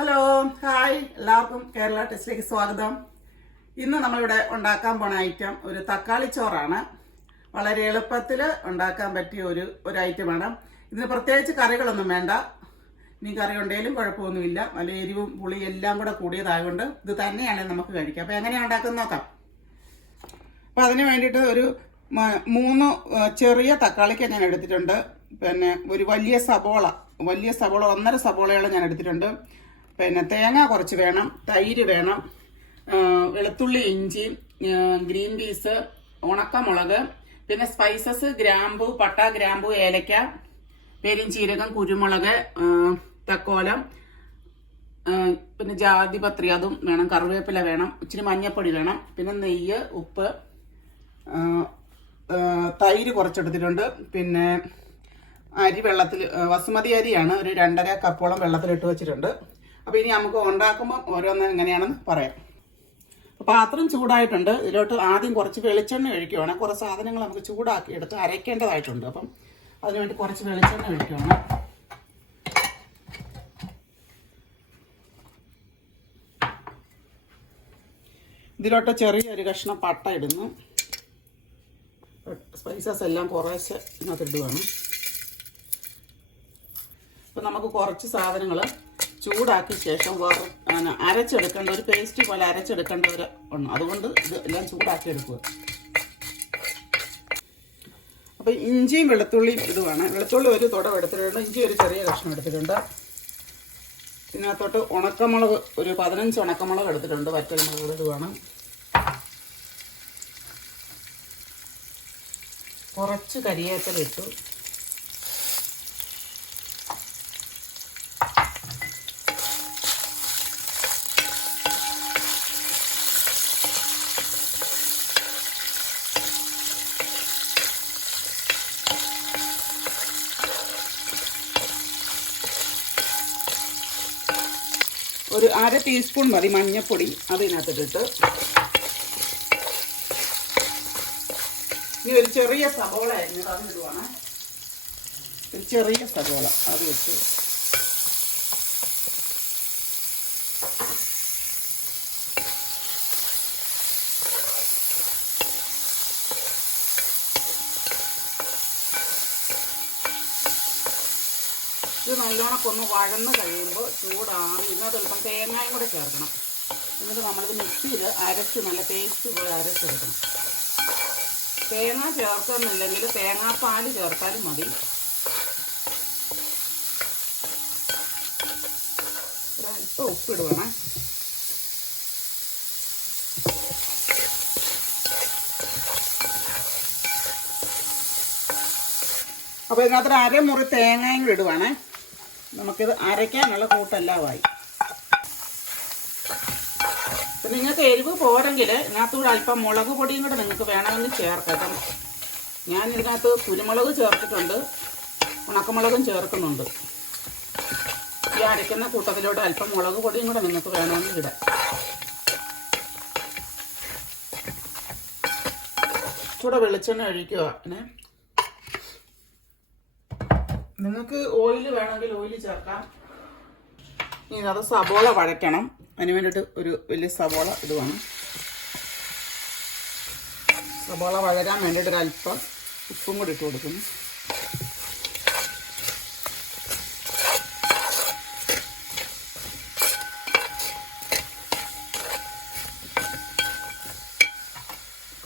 Hello hi എല്ലാവർക്കും കേരള ടെസ്റ്റിലേക്ക് സ്വാഗതം. ഇന്ന് നമ്മളിവിടെ ഉണ്ടാക്കാൻ പോണ ഐറ്റം ഒരു തക്കാളി ചോറാണ്. വളരെ എളുപ്പത്തിൽ ഉണ്ടാക്കാൻ പറ്റിയ ഒരു ഐറ്റമാണ്. ഇതിന് പ്രത്യേകിച്ച് കറികളൊന്നും വേണ്ട. ഇനി കറി ഉണ്ടെങ്കിലും കുഴപ്പമൊന്നുമില്ല. നല്ല എരിവും പുളി എല്ലാം കൂടെ കൂടിയതായതുകൊണ്ട് ഇത് തന്നെയാണെങ്കിൽ നമുക്ക് കഴിക്കാം. അപ്പോൾ എങ്ങനെയാണ് ഉണ്ടാക്കുന്നത് നോക്കാം. അപ്പോൾ അതിന് വേണ്ടിയിട്ട് ഒരു 3 ചെറിയ തക്കാളിക്ക് ഞാൻ എടുത്തിട്ടുണ്ട്. പിന്നെ ഒരു വലിയ സബോള 1.5 സബോളയോളം ഞാൻ എടുത്തിട്ടുണ്ട്. പിന്നെ തേങ്ങ കുറച്ച് വേണം, തൈര് വേണം, വെളുത്തുള്ളി, ഇഞ്ചി, ഗ്രീൻ പീസ്, ഉണക്കമുളക്, പിന്നെ സ്പൈസസ് ഗ്രാമ്പു, പട്ട, ഗ്രാമ്പു, ഏലക്ക, പെരിഞ്ചീരകം, കുരുമുളക്, തക്കോലം, പിന്നെ ജാതിപത്രി അതും വേണം, കറിവേപ്പില വേണം, ഇച്ചിരി മഞ്ഞൾപ്പൊടി വേണം, പിന്നെ നെയ്യ്, ഉപ്പ്, തൈര് കുറച്ചെടുത്തിട്ടുണ്ട്. പിന്നെ അരി വെള്ളത്തിൽ, ബസുമതി അരിയാണ്, ഒരു 2.5 കപ്പോളം വെള്ളത്തിലിട്ട് വെച്ചിട്ടുണ്ട്. അപ്പോൾ ഇനി നമുക്ക് ഉണ്ടാക്കുമ്പോൾ ഓരോന്ന് എങ്ങനെയാണെന്ന് പറയാം. പാത്രം ചൂടായിട്ടുണ്ട്. ഇതിലോട്ട് ആദ്യം കുറച്ച് വെളിച്ചെണ്ണ ഒഴിക്കുകയാണ്. കുറച്ച് സാധനങ്ങൾ നമുക്ക് ചൂടാക്കി എടുത്ത് അരയ്ക്കേണ്ടതായിട്ടുണ്ട്. അപ്പം അതിനുവേണ്ടി കുറച്ച് വെളിച്ചെണ്ണ ഒഴിക്കുകയാണ്. ഇതിലോട്ട് ചെറിയൊരു കഷ്ണം പട്ട ഇടുന്നു. സ്പൈസസ് എല്ലാം കുറേശ്ശെ ഇതിനകത്തിടുകയാണ്. അപ്പം നമുക്ക് കുറച്ച് സാധനങ്ങൾ ചൂടാക്കിയ ശേഷം അരച്ചെടുക്കേണ്ട, ഒരു പേസ്റ്റ് പോലെ അരച്ചെടുക്കേണ്ടവർ ഉണ്ട്. അതുകൊണ്ട് ഇത് എല്ലാം ചൂടാക്കി എടുക്കുക. അപ്പോൾ ഇഞ്ചിയും വെളുത്തുള്ളിയും ഇതുമാണ്. വെളുത്തുള്ളി ഒരു തുടം എടുത്തിട്ടുണ്ട്, ഇഞ്ചി ഒരു ചെറിയ കഷ്ണം എടുത്തിട്ടുണ്ട്. ഇതിനകത്തോട്ട് ഉണക്കമുളക് ഒരു 15 ഉണക്കമുളക് എടുത്തിട്ടുണ്ട്, വറ്റൽമുളക് ഇതുമാണ്. കുറച്ച് കരിവേപ്പില ഇട്ടു. ഒരു 1/2 ടീസ്പൂൺ മതി മഞ്ഞൾപ്പൊടി, അതിനകത്തിട്ടിട്ട് ഇനി ഒരു ചെറിയ സവോള ആയിരുന്നു അത് ഇടുവാണ്. ഒരു ചെറിയ സവോള അത് വെച്ച് ഇത് നല്ലോണം ഒന്ന് വഴന്ന് കഴിയുമ്പോൾ ചൂടാറി ഇതിനകത്ത് അല്പം തേങ്ങയും കൂടെ ചേർക്കണം. എന്നിട്ട് നമ്മളിത് മിക്സിയിൽ അരച്ച് നല്ല പേസ്റ്റ് പോലെ അരച്ചെടുക്കണം. തേങ്ങ ചേർക്കുന്നില്ലെങ്കിൽ തേങ്ങാപ്പാൽ ചേർത്താലും മതി. ഇപ്പോൾ ഉപ്പിടുവാണ്. അപ്പോൾ ഇതിനകത്ത് 1/2 മുറി തേങ്ങയും കൂടി ഇടുവാണേ. നമുക്കിത് അരയ്ക്കാനുള്ള കൂട്ടെല്ലാമായി. അപ്പം നിങ്ങൾക്ക് എരിവ് പോരെങ്കിൽ ഇതിനകത്തൂടെ അല്പം മുളക് പൊടിയും കൂടെ നിങ്ങൾക്ക് വേണമെങ്കിൽ ചേർക്കാം. ഞാൻ ഇതിനകത്ത് കുരുമുളക് ചേർത്തിട്ടുണ്ട്, ഉണക്കമുളകും ചേർക്കുന്നുണ്ട്. ഈ അരയ്ക്കുന്ന കൂട്ടത്തിലൂടെ അല്പം മുളക് പൊടിയും കൂടെ നിങ്ങൾക്ക് വേണമെങ്കിൽ ഇടാം. ചൂടെ വെളിച്ചെണ്ണ ഒഴിക്കുക. പിന്നെ നിങ്ങൾക്ക് ഓയിൽ വേണമെങ്കിൽ ഓയിൽ ചേർക്കാം. ഇനി അത് സബോള വഴറ്റണം. അതിന് വേണ്ടിയിട്ട് ഒരു വലിയ സബോള ഇടുവാണ്. സബോള വഴരാൻ വേണ്ടിയിട്ട് ഒരല്പം ഉപ്പും കൂടി ഇട്ട് കൊടുക്കുന്നു.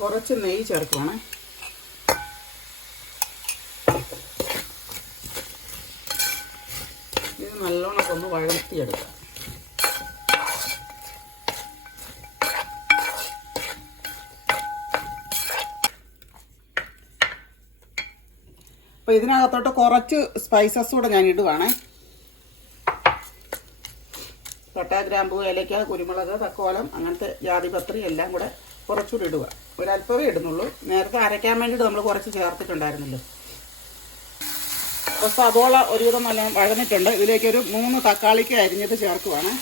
കുറച്ച് നെയ്യ് ചേർക്കുവാണ്. ഇത് നല്ലോണം ഒന്ന് വഴറ്റിയെടുക്കാം. അപ്പോൾ ഇതിനകത്തോട്ട് കുറച്ച് സ്പൈസസ് കൂടെ ഞാൻ ഇടുവാണേ. പട്ട, ഗ്രാമ്പൂ, ഏലക്ക, കുരുമുളക്, തക്കോലം, അങ്ങനത്തെ ജാതിപത്രി എല്ലാം കൂടെ കുറച്ചുകൂടി ഇടുക. ഒരല്പമേ ഇടുന്നുള്ളൂ. നേരത്തെ അരയ്ക്കാൻ വേണ്ടിയിട്ട് നമ്മൾ കുറച്ച് ചേർത്തിട്ടുണ്ടായിരുന്നല്ലോ. അപ്പോൾ സബോള ഒരുവിധം നല്ല വഴന്നിട്ടുണ്ട്. ഇതിലേക്കൊരു 3 തക്കാളിക്ക് അരിഞ്ഞിട്ട് ചേർക്കുവാണ്.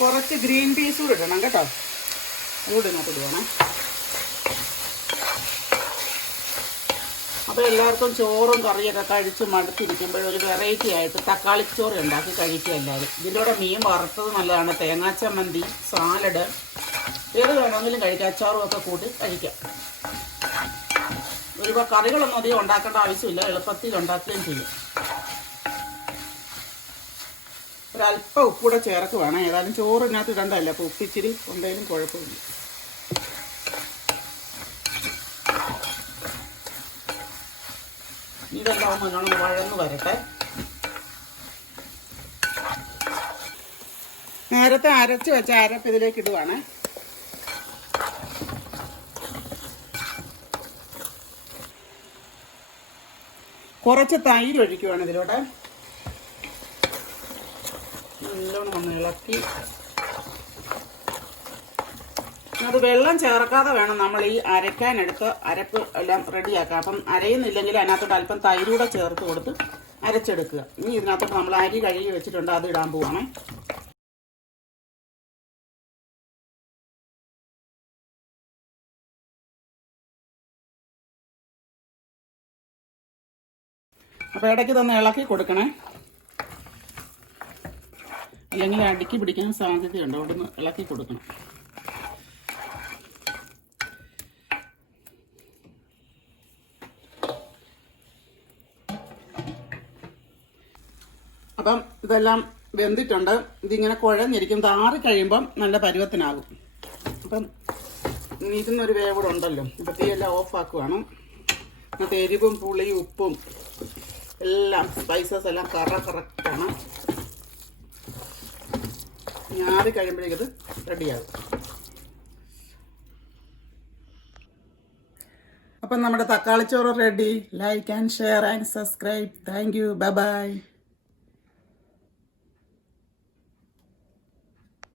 കുറച്ച് ഗ്രീൻ പീസ് കൂടെ ഇടണം കേട്ടോ. അതുകൂടെ ഇങ്ങോട്ട് ഇടുവാണേ. അപ്പോൾ എല്ലാവർക്കും ചോറും കറിയൊക്കെ കഴിച്ച് മടുത്തിരിക്കുമ്പോൾ ഒരു വെറൈറ്റി ആയിട്ട് തക്കാളി ചോറ് ഉണ്ടാക്കി കഴിക്കുക എല്ലാവരും. ഇതിലൂടെ മീൻ വറുത്തത് നല്ലതാണ്, തേങ്ങാച്ചമ്മന്തി, സാലഡ്, ഏത് വേണമെങ്കിലും കഴിക്കാം, അച്ചാറും ഒക്കെ കൂട്ടി കഴിക്കാം. ഒരുപാട് കറികളൊന്നും അധികം ഉണ്ടാക്കേണ്ട ആവശ്യമില്ല, എളുപ്പത്തിൽ ഉണ്ടാക്കുകയും ചെയ്യും. ഒരല്പം ഉപ്പൂടെ ചേർക്കുവാണ്, ഏതായാലും ചോറിനകത്ത് ഇടണ്ടല്ല, അപ്പോൾ ഉപ്പിച്ചിരി ഉണ്ടെങ്കിലും കുഴപ്പമില്ല. ഇതെല്ലാം നല്ലോണം വഴന്ന് വരട്ടെ. നേരത്തെ അരച്ച് വെച്ച അരപ്പ് ഇതിലേക്ക് ഇടുവാണ്. കുറച്ച് തൈര് ഒഴിക്കുവാണ് ഇതിലൂടെ. നല്ലോണം ഒന്ന് ഇളക്കി. അത് വെള്ളം ചേർക്കാതെ വേണം നമ്മൾ ഈ അരയ്ക്കാനെടുത്ത് അരപ്പ് എല്ലാം റെഡിയാക്കാം. അപ്പം അരയുന്നില്ലെങ്കിൽ അതിനകത്തോട്ട് അല്പം തൈരൂടെ ചേർത്ത് കൊടുത്ത് അരച്ചെടുക്കുക. ഇനി ഇതിനകത്തോട്ട് നമ്മൾ അരി കഴുകി വെച്ചിട്ടുണ്ട്, അത് ഇടാൻ പോവാണേ. അപ്പോൾ ഇടയ്ക്ക് തന്നെ ഇളക്കി കൊടുക്കണേ, അല്ലെങ്കിൽ അടുക്കി പിടിക്കാൻ സാധ്യതയുണ്ട്. അവിടെ നിന്ന് ഇളക്കി കൊടുക്കണം. അപ്പം ഇതെല്ലാം വെന്തിട്ടുണ്ട്. ഇതിങ്ങനെ കുഴഞ്ഞിരിക്കും, താറി കഴിയുമ്പം നല്ല പരുവത്തിനാകും. അപ്പം ഇതിനൊരു വേവൂടെ ഉണ്ടല്ലോ. ഇപ്പം തീയെല്ലാം ഓഫാക്കുവാണ്. എന്നിട്ട് എരിവും പുളിയും ഉപ്പും എല്ലാം സ്പൈസസ് എല്ലാം കറക്റ്റാണ്. ഞാറി കഴിയുമ്പോഴേക്കത് റെഡിയാകും. അപ്പം നമ്മുടെ തക്കാളിച്ചോറ് ready. Like and share and subscribe. Thank you. Bye by.